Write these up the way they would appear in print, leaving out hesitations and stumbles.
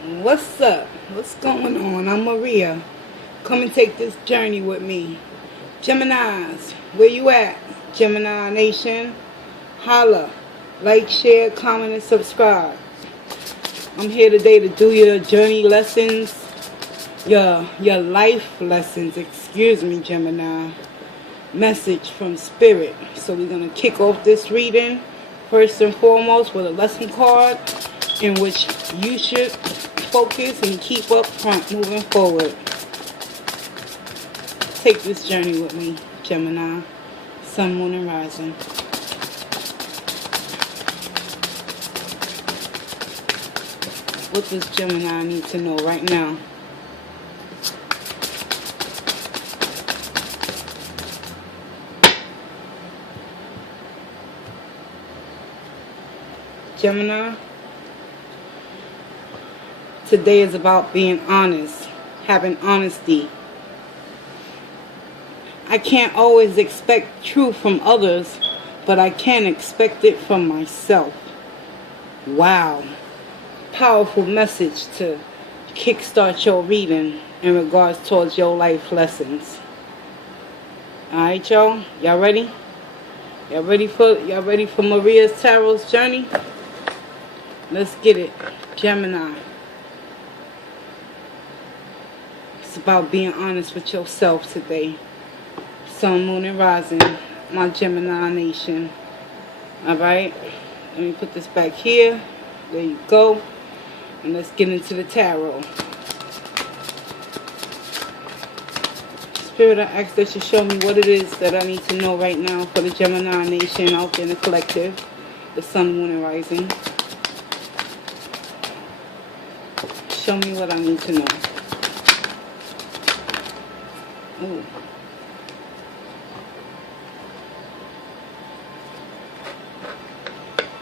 What's up? What's going on? I'm Maria. Come and take this journey with me. Geminis, where you at? Gemini Nation, holla. Like, share, comment, and subscribe. I'm here today to do your journey lessons, your life lessons, excuse me, Gemini. Message from Spirit. So we're going to kick off this reading first and foremost with a lesson card in which you should focus and keep up front moving forward. Take this journey with me, Gemini, Sun, Moon, and Rising. What does Gemini need to know right now? Gemini, today is about being honest, having honesty. I can't always expect truth from others, but I can expect it from myself. Wow. Powerful message to kickstart your reading in regards towards your life lessons. Alright, y'all? Y'all ready? Y'all ready for Maria's Tarot's journey? Let's get it. Gemini. It's about being honest with yourself today. Sun, Moon, and Rising, my Gemini Nation. Alright? Let me put this back here. There you go. And let's get into the tarot. Spirit, I ask that you show me what it is that I need to know right now for the Gemini Nation out there in the collective. The Sun, Moon, and Rising. Show me what I need to know. Ooh.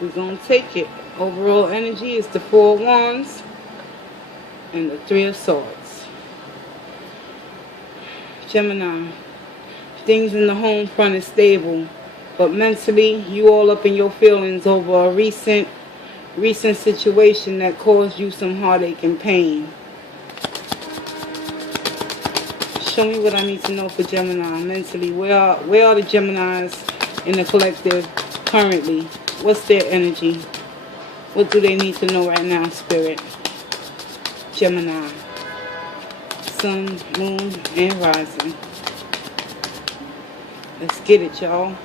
We're going to take it. Overall energy is the Four of Wands and the Three of Swords. Gemini, things in the home front is stable, but mentally you all up in your feelings over a recent situation that caused you some heartache and pain. Show me what I need to know for Gemini mentally. Where are the Geminis in the collective currently? What's their energy? What do they need to know right now, Spirit? Gemini. Sun, Moon, and Rising. Let's get it, y'all.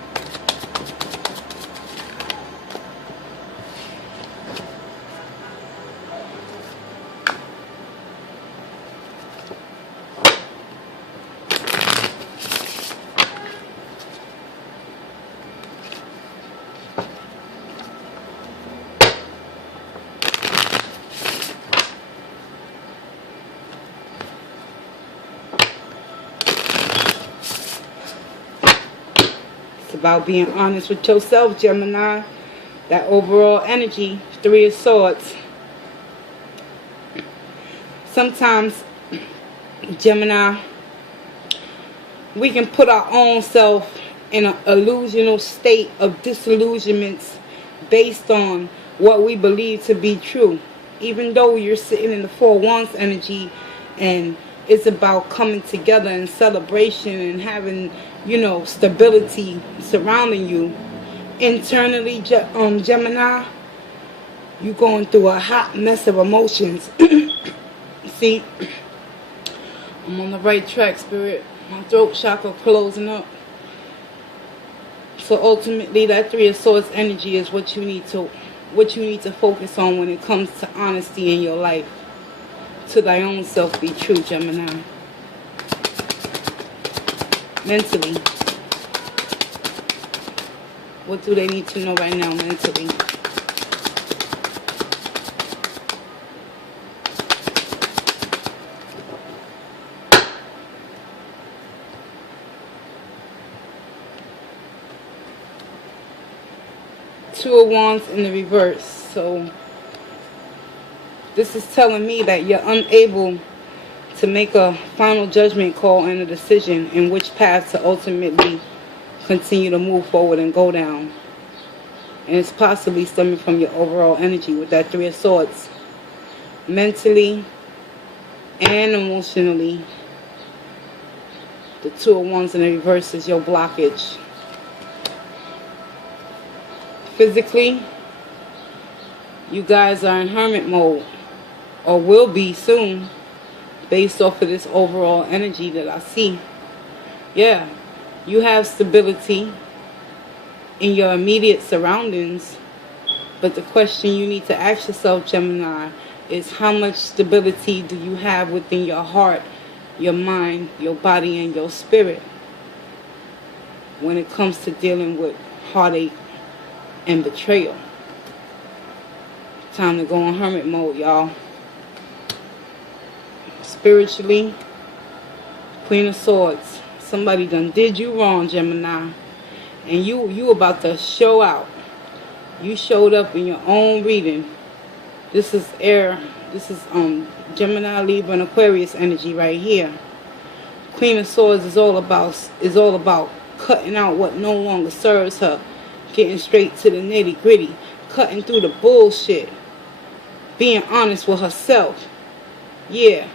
About being honest with yourself, Gemini. That overall energy, Three of Swords. Sometimes, Gemini, we can put our own self in an illusional state of disillusionments based on what we believe to be true. Even though you're sitting in the Four of Wands energy and it's about coming together and celebration and having, stability surrounding you. Internally, Gemini, you're going through a hot mess of emotions. See, I'm on the right track, Spirit. My throat chakra closing up. So ultimately, that Three of Swords energy is what you need to focus on when it comes to honesty in your life. To thy own self be true, Gemini. Mentally, what do they need to know right now mentally? Two of Wands in the reverse. So this is telling me that you're unable to make a final judgment call and a decision in which path to ultimately continue to move forward and go down. And it's possibly stemming from your overall energy with that Three of Swords. mentally and emotionally. The Two of Wands in the reverse is your blockage. Physically, you guys are in hermit mode, or will be soon, based off of this overall energy that I see. Yeah, you have stability in your immediate surroundings, but the question you need to ask yourself, Gemini, is how much stability do you have within your heart, your mind, your body, and your spirit when it comes to dealing with heartache and betrayal? Time to go on hermit mode, y'all. Spiritually, Queen of Swords. Somebody done did you wrong, Gemini, and you about to show out. You showed up in your own reading. This is air. This is Gemini, Libra, and Aquarius energy right here. Queen of Swords is all about cutting out what no longer serves her, getting straight to the nitty gritty, cutting through the bullshit, being honest with herself. Yeah,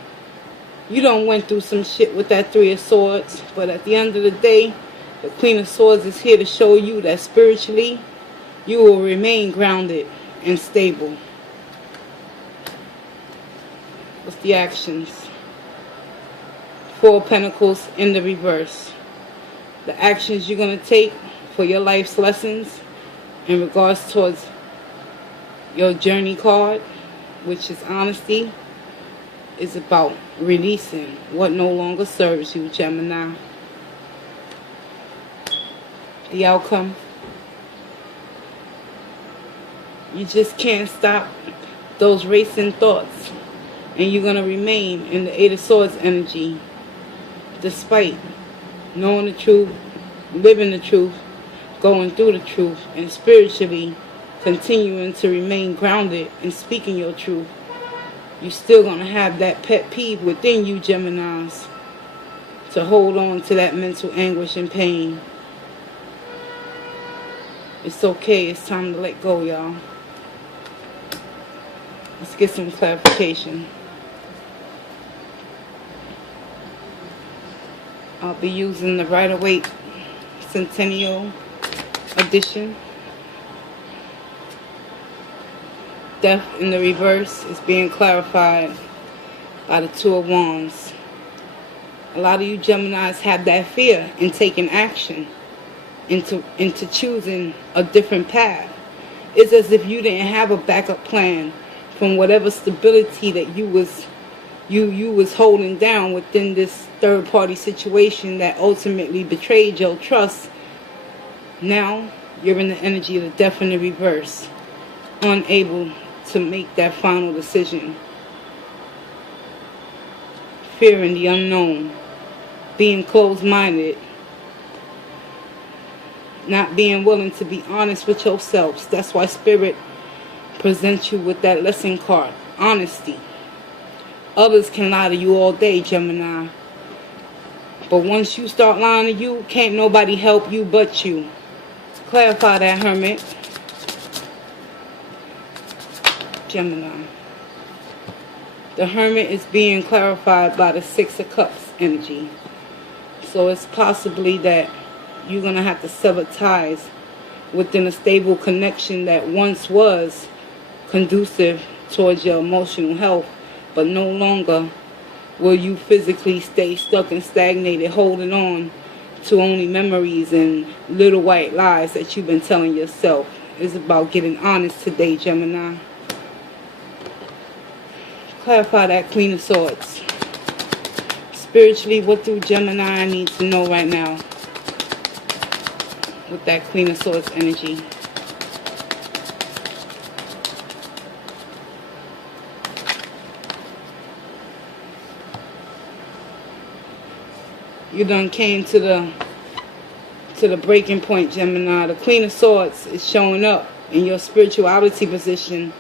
you done went through some shit with that Three of Swords, but at the end of the day, the Queen of Swords is here to show you that spiritually, you will remain grounded and stable. What's the actions? Four of Pentacles in the reverse. The actions you're going to take for your life's lessons in regards towards your journey card, which is honesty, is about releasing what no longer serves you, Gemini. The outcome, you just can't stop those racing thoughts, and you're going to remain in the Eight of Swords energy despite knowing the truth, living the truth, going through the truth, and spiritually continuing to remain grounded and speaking your truth. You're still going to have that pet peeve within you, Geminis, to hold on to that mental anguish and pain. It's okay. It's time to let go, y'all. Let's get some clarification. I'll be using the Rider-Waite Centennial Edition. Death in the reverse is being clarified by the Two of Wands. A lot of you Geminis have that fear in taking action, into choosing a different path. It's as if you didn't have a backup plan from whatever stability that you was holding down within this third party situation that ultimately betrayed your trust. Now you're in the energy of the Death in the reverse, unable to make that final decision. Fearing the unknown, being closed-minded, not being willing to be honest with yourselves. That's why Spirit presents you with that lesson card, honesty. Others can lie to you all day, Gemini, but once you start lying to you, can't nobody help you but you. Clarify that, Hermit. Gemini. The Hermit is being clarified by the Six of Cups energy. So it's possibly that you're going to have to sever ties within a stable connection that once was conducive towards your emotional health, but no longer will you physically stay stuck and stagnated, holding on to only memories and little white lies that you've been telling yourself. It's about getting honest today, Gemini. Clarify that Queen of Swords. Spiritually, what do Gemini need to know right now with that Queen of Swords energy? You done came to the breaking point, Gemini. The Queen of Swords is showing up in your spirituality position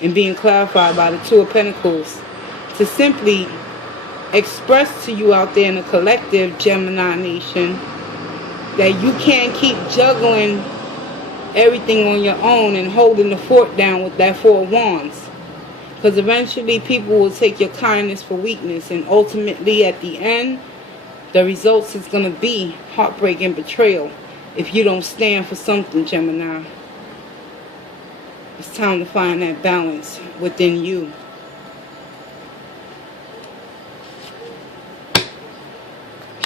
and being clarified by the Two of Pentacles to simply express to you out there in the collective Gemini nation that you can't keep juggling everything on your own and holding the fort down with that Four of Wands. Because eventually people will take your kindness for weakness. And ultimately at the end, the results is going to be heartbreak and betrayal if you don't stand for something, Gemini. It's time to find that balance within you.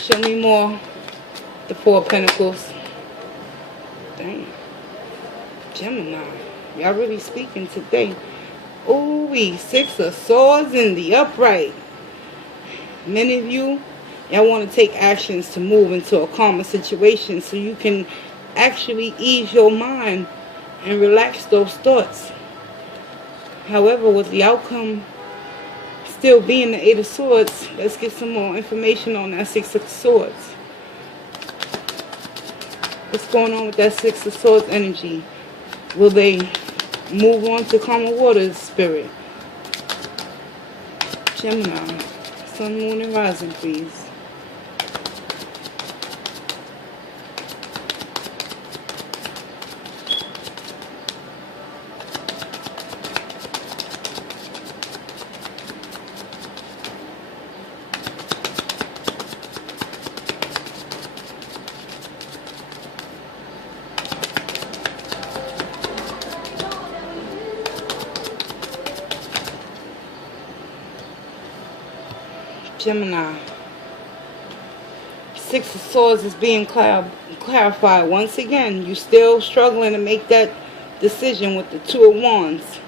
Show me more. The Four of Pentacles. Damn. Gemini. Y'all really speaking today. Ooh-wee. Six of Swords in the upright. Many of you, y'all want to take actions to move into a calmer situation so you can actually ease your mind and relax those thoughts. However, with the outcome still being the Eight of Swords, let's get some more information on that Six of Swords. What's going on with that Six of Swords energy? Will they move on to calmer waters, Spirit? Gemini. Sun, Moon, and Rising, please. Gemini. Six of Swords is being clarified. Once again, you still struggling to make that decision with the Two of Wands.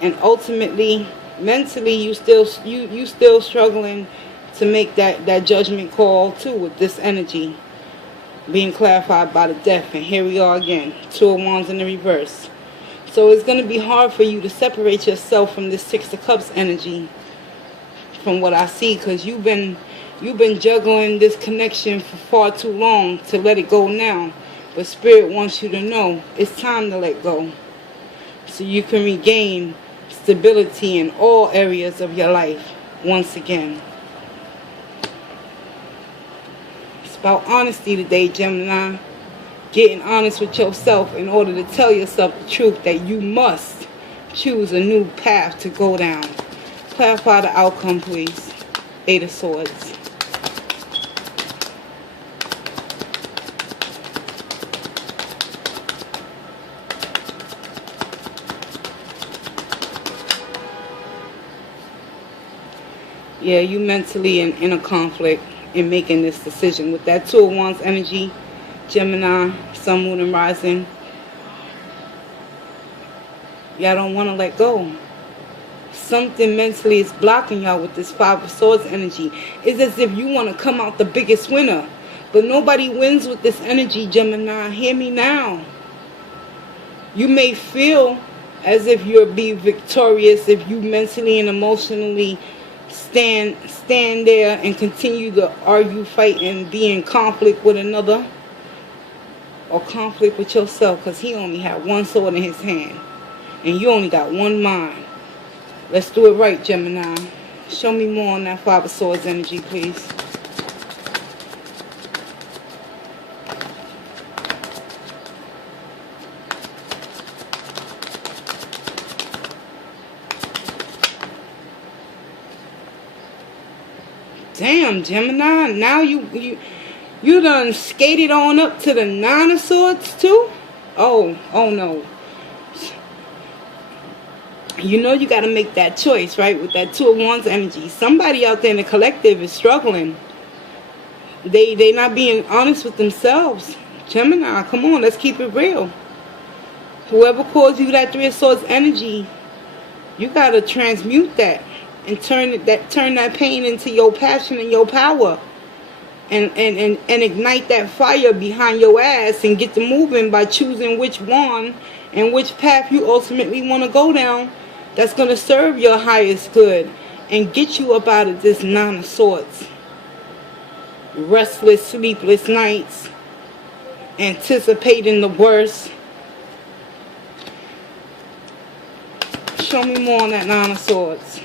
And ultimately, mentally, you still struggling to make that judgment call too, with this energy being clarified by the Death. And here we are again, Two of Wands in the reverse. So it's going to be hard for you to separate yourself from this Six of Cups energy, from what I see, because you've been juggling this connection for far too long to let it go now. But Spirit wants you to know it's time to let go, so you can regain stability in all areas of your life once again. It's about honesty today, Gemini. Getting honest with yourself in order to tell yourself the truth that you must choose a new path to go down. Clarify the outcome, please. Eight of Swords. Yeah, you mentally in a conflict in making this decision. With that Two of Wands energy, Gemini, Sun, Moon, and Rising, y'all don't want to let go. Something mentally is blocking y'all with this Five of Swords energy. It's as if you want to come out the biggest winner. But nobody wins with this energy, Gemini. Hear me now. You may feel as if you'll be victorious if you mentally and emotionally stand there and continue to argue, fight, and be in conflict with another. Or conflict with yourself, because he only had one sword in his hand. And you only got one mind. Let's do it right, Gemini. Show me more on that Five of Swords energy, please. Damn, Gemini. Now you done skated on up to the Nine of Swords too? Oh no. You know you got to make that choice, right? With that Two of Wands energy. Somebody out there in the collective is struggling. They not being honest with themselves. Gemini, come on, let's keep it real. Whoever calls you that Three of Swords energy, you got to transmute that and turn that pain into your passion and your power. And ignite that fire behind your ass and get to moving by choosing which wand and which path you ultimately want to go down that's going to serve your highest good and get you up out of this Nine of Swords. Restless, sleepless nights, anticipating the worst. Show me more on that Nine of Swords.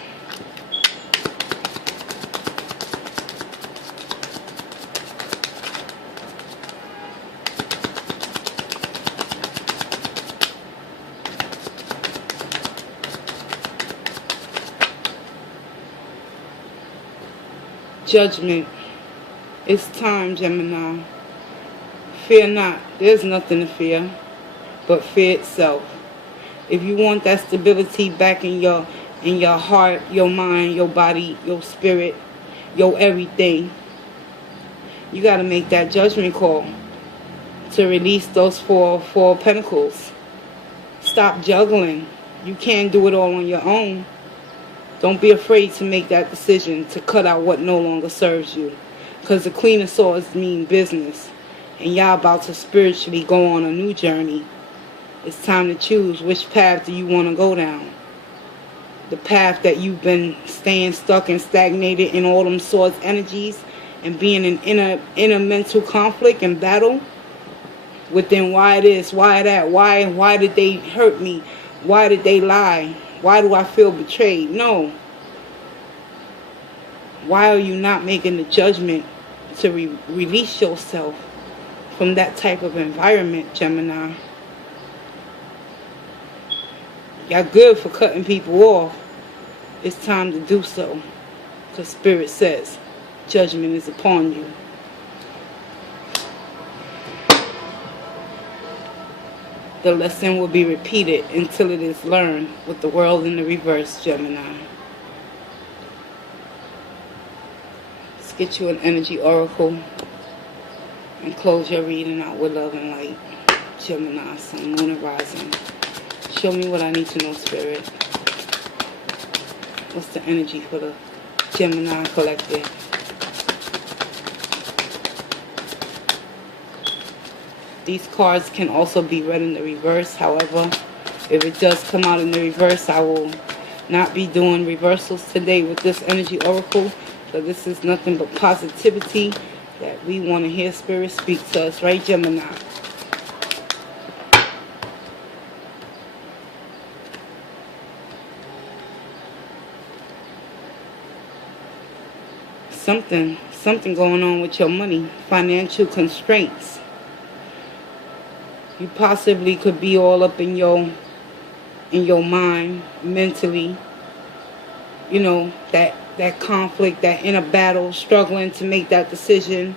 Judgment. It's time, Gemini. Fear not. There's nothing to fear but fear itself. If you want that stability back in your heart, your mind, your body, your spirit, your everything, you got to make that judgment call to release those four pentacles. Stop juggling. You can't do it all on your own. Don't be afraid to make that decision to cut out what no longer serves you. Because the Queen of Swords mean business. And y'all about to spiritually go on a new journey. It's time to choose which path do you want to go down. The path that you've been staying stuck and stagnated in all them swords energies and being in inner mental conflict and battle within why this, why that, why did they hurt me? Why did they lie? Why do I feel betrayed? No. Why are you not making the judgment to release yourself from that type of environment, Gemini? Y'all good for cutting people off. It's time to do so. Because Spirit says, judgment is upon you. The lesson will be repeated until it is learned, with the world in the reverse, Gemini. Let's get you an energy oracle and close your reading out with love and light. Gemini, Sun, Moon, and Rising. Show me what I need to know, Spirit. What's the energy for the Gemini collective? These cards can also be read in the reverse. However, if it does come out in the reverse, I will not be doing reversals today with this energy oracle. So this is nothing but positivity that we want to hear Spirit speak to us, right, Gemini? Something going on with your money. Financial constraints. You possibly could be all up in your mind, mentally. You know, that conflict, that inner battle, struggling to make that decision.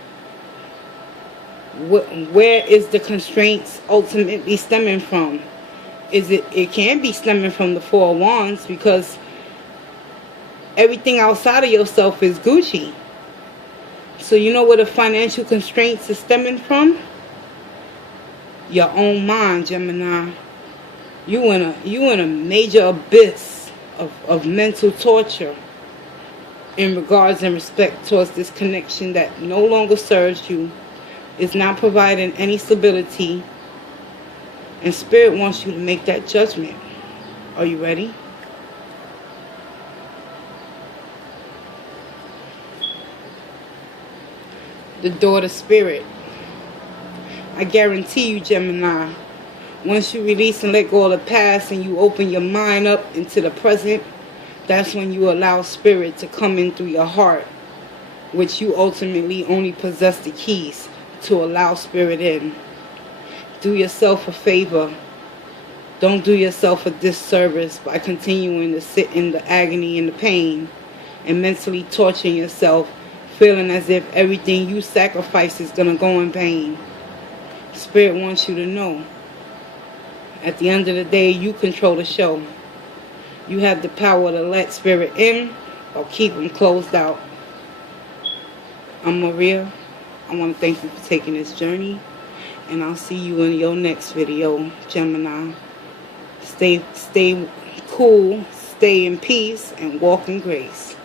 Where is the constraints ultimately stemming from? It can be stemming from the Four of Wands, because everything outside of yourself is Gucci. So you know where the financial constraints is stemming from? Your own mind, Gemini. You in a major abyss of mental torture in regards and respect towards this connection that no longer serves you, is not providing any stability, and Spirit wants you to make that judgment. Are you ready? The Daughter Spirit. I guarantee you, Gemini, once you release and let go of the past and you open your mind up into the present, that's when you allow Spirit to come in through your heart, which you ultimately only possess the keys to allow Spirit in. Do yourself a favor. Don't do yourself a disservice by continuing to sit in the agony and the pain and mentally torturing yourself, feeling as if everything you sacrifice is going to go in vain. Spirit wants you to know, at the end of the day, you control the show. You have the power to let Spirit in or keep him closed out. I'm Maria. I want to thank you for taking this journey, and I'll see you in your next video, Gemini. Stay cool, stay in peace, and walk in grace.